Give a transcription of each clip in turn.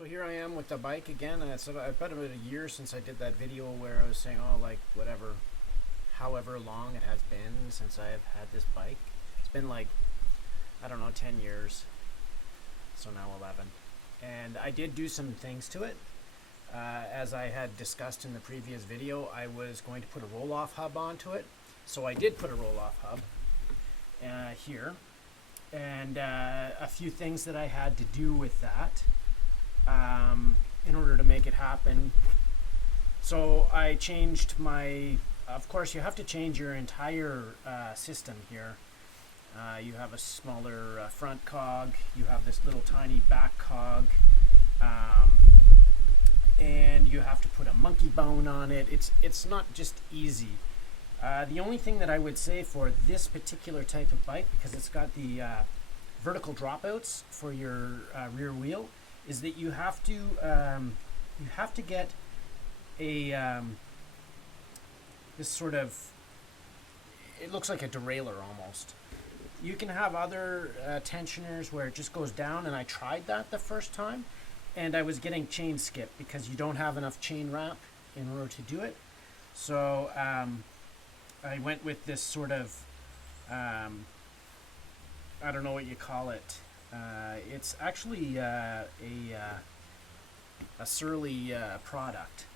So here I am with the bike again, and it's about a year since I did that video where I was saying, oh, like whatever, however long it has been since I have had this bike. It's been like, I don't know, 10 years, so now 11. And I did do some things to it. As I had discussed in the previous video, I was going to put a roll-off hub onto it. So I did put a roll-off hub here. And a few things that I had to do with that in order to make it happen. So I changed of course you have to change your entire system here. You have a smaller front cog, you have this little tiny back cog, and you have to put a monkey bone on it. It's not just easy. The only thing that I would say for this particular type of bike, because it's got the vertical dropouts for your rear wheel, is that you have to get a this sort of, it looks like a derailleur almost. You can have other tensioners where it just goes down, and I tried that the first time, and I was getting chain skip because you don't have enough chain wrap in order to do it. So I went with this sort of, I don't know what you call it. It's actually a Surly product.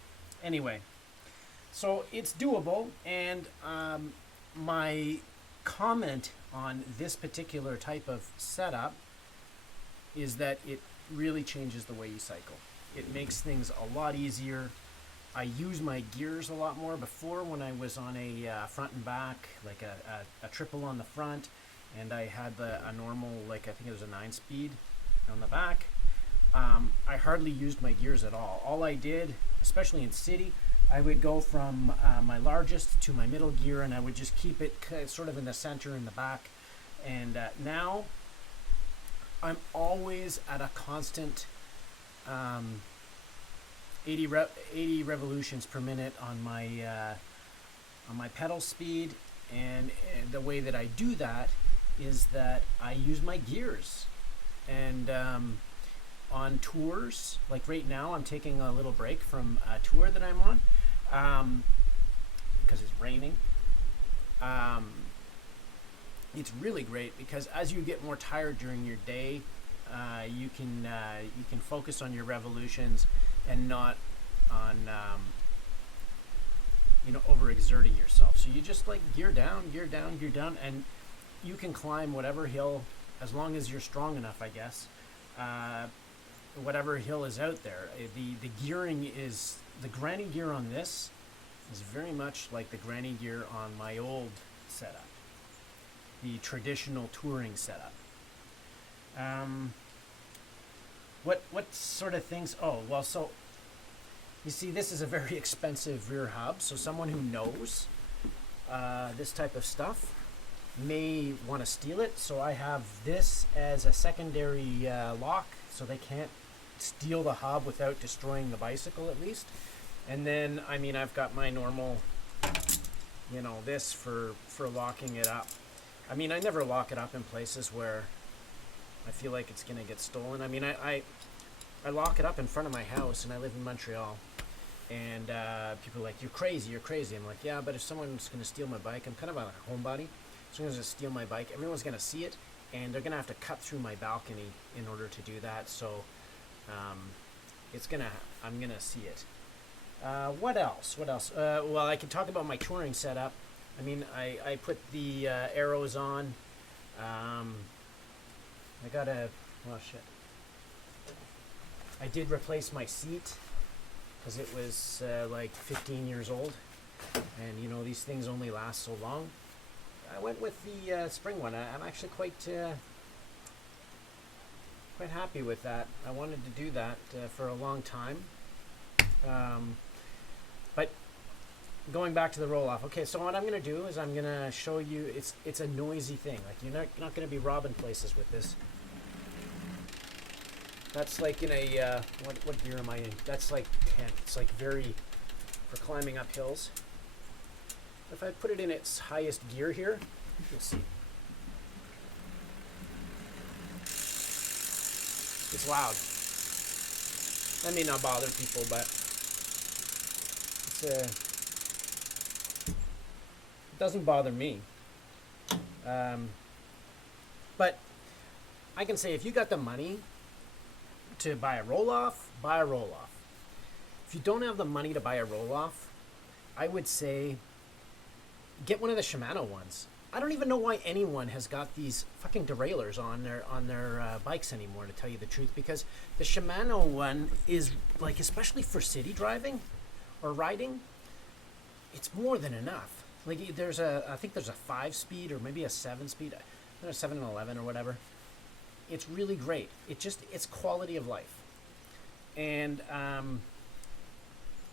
Anyway, so it's doable, and my comment on this particular type of setup is that it really changes the way you cycle. It makes things a lot easier. I use my gears a lot more. Before, when I was on a front and back, like a triple on the front, and I had a normal, like I think it was a 9-speed on the back, I hardly used my gears at all. All I did, especially in city, I would go from my largest to my middle gear, and I would just keep it sort of in the center in the back. And now I'm always at a constant 80 revolutions per minute on my pedal speed. And the way that I do that is that I use my gears. And on tours, like right now, I'm taking a little break from a tour that I'm on because it's raining. It's really great because as you get more tired during your day, you can focus on your revolutions and not on overexerting yourself. So you just like gear down, and you can climb whatever hill as long as you're strong enough, I guess. Whatever hill is out there. The gearing is, the granny gear on this is very much like the granny gear on my old setup, the traditional touring setup. What sort of things? Oh, well, so you see, this is a very expensive rear hub, so someone who knows this type of stuff may want to steal it. So I have this as a secondary lock, so they can't steal the hub without destroying the bicycle at least. And then, I mean, I've got my normal, this for locking it up. I mean, I never lock it up in places where I feel like it's going to get stolen. I mean, I lock it up in front of my house, and I live in Montreal. And people are like, you're crazy. I'm like, yeah, but if someone's going to steal my bike, I'm kind of a homebody. Someone's going to steal my bike, everyone's going to see it, and they're going to have to cut through my balcony in order to do that. So I'm going to see it. What else? Well, I can talk about my touring setup. I mean, I put the arrows on. I did replace my seat because it was like 15 years old, and these things only last so long. I went with the spring one. I'm actually quite happy with that. I wanted to do that for a long time. But going back to the roll-off. Okay, so what I'm going to do is I'm going to show you, it's a noisy thing. Like, you're not going to be robbing places with this. That's like in a, what gear am I in? That's like 10. It's like very, for climbing up hills. If I put it in its highest gear here, you'll see. It's loud. That may not bother people, but it doesn't bother me. But I can say if you got the money to buy a roll-off, buy a roll-off. If you don't have the money to buy a roll-off, I would say get one of the Shimano ones. I don't even know why anyone has got these fucking derailleurs on their bikes anymore, to tell you the truth, because the Shimano one is like, especially for city driving or riding, it's more than enough. Like I think there's a 5-speed or maybe a 7-speed, a 7 and 11 or whatever. It's really great. It's quality of life. And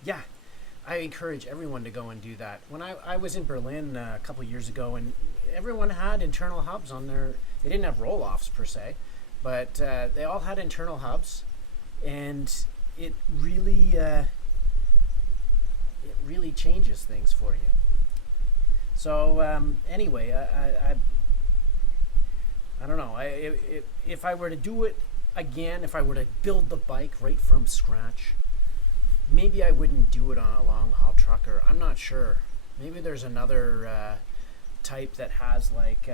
yeah, I encourage everyone to go and do that. When I was in Berlin a couple years ago, and everyone had internal hubs on their, they didn't have roll-offs per se, but they all had internal hubs, and it really changes things for you. So anyway, I don't know. If I were to do it again, if I were to build the bike right from scratch, maybe I wouldn't do it on a long haul trucker. I'm not sure. Maybe there's another type that has like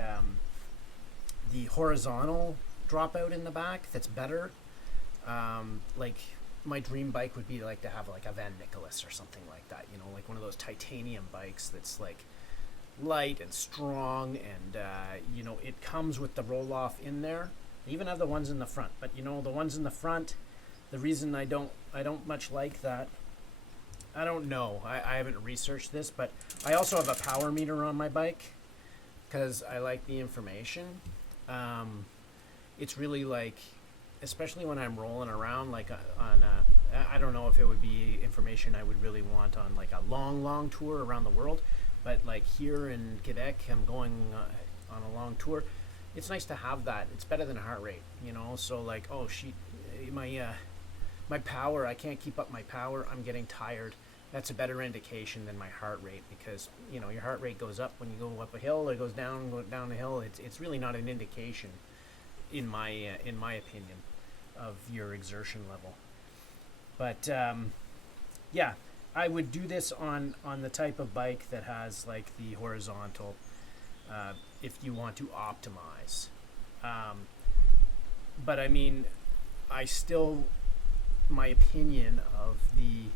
the horizontal dropout in the back that's better. Like my dream bike would be like to have like a Van Nicholas or something like that. You know, like one of those titanium bikes that's like light and strong, and you know, it comes with the roll-off in there. They even have the ones in the front, but you know, the ones in the front, the reason I don't much like that, I don't know, I haven't researched this, but I also have a power meter on my bike because I like the information. It's really like, especially when I'm rolling around like on I don't know if it would be information I would really want on like a long tour around the world, but like here in Quebec, I'm going on a long tour. It's nice to have that. It's better than heart rate, you know. So like, oh shit, my power, I can't keep up my power, I'm getting tired. That's a better indication than my heart rate, because you know, your heart rate goes up when you go up a hill, or it goes down a hill. It's really not an indication, in my opinion, of your exertion level. But yeah, I would do this on the type of bike that has like the horizontal, if you want to optimize. But I mean, my opinion of the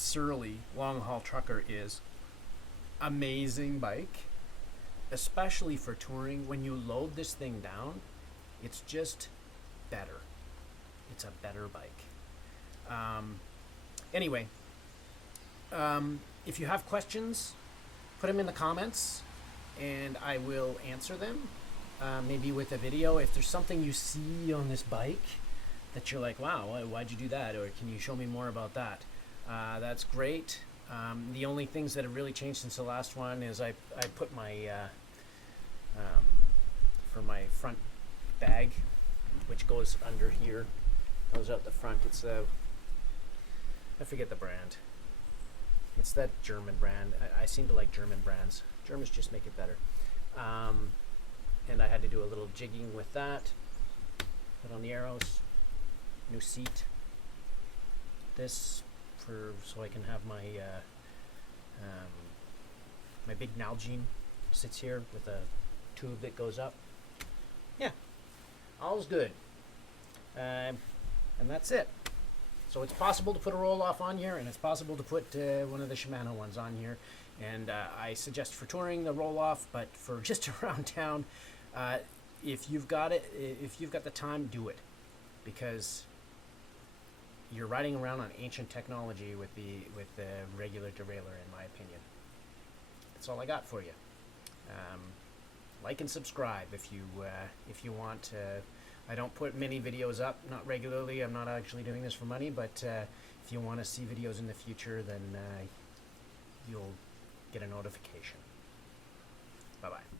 Surly long haul trucker is amazing bike, especially for touring. When you load this thing down, it's just better. It's a better bike. Anyway, if you have questions, put them in the comments and I will answer them, maybe with a video. If there's something you see on this bike that you're like, wow, why'd you do that, or can you show me more about that, that's great. The only things that have really changed since the last one is I put my for my front bag, which goes under here, goes out the front, it's I forget the brand. It's that German brand. I seem to like German brands. Germans just make it better. And I had to do a little jigging with that. Put on the arrows. New seat. This so I can have my my big Nalgene sits here with a tube that goes up. Yeah, all's good. And that's it. So it's possible to put a roll-off on here, and it's possible to put one of the Shimano ones on here. And I suggest for touring the roll-off, but for just around town, if you've got the time, do it, because you're riding around on ancient technology with the regular derailleur, in my opinion. That's all I got for you. Like and subscribe if you want. I don't put many videos up, not regularly. I'm not actually doing this for money, but if you want to see videos in the future, then you'll get a notification. Bye-bye.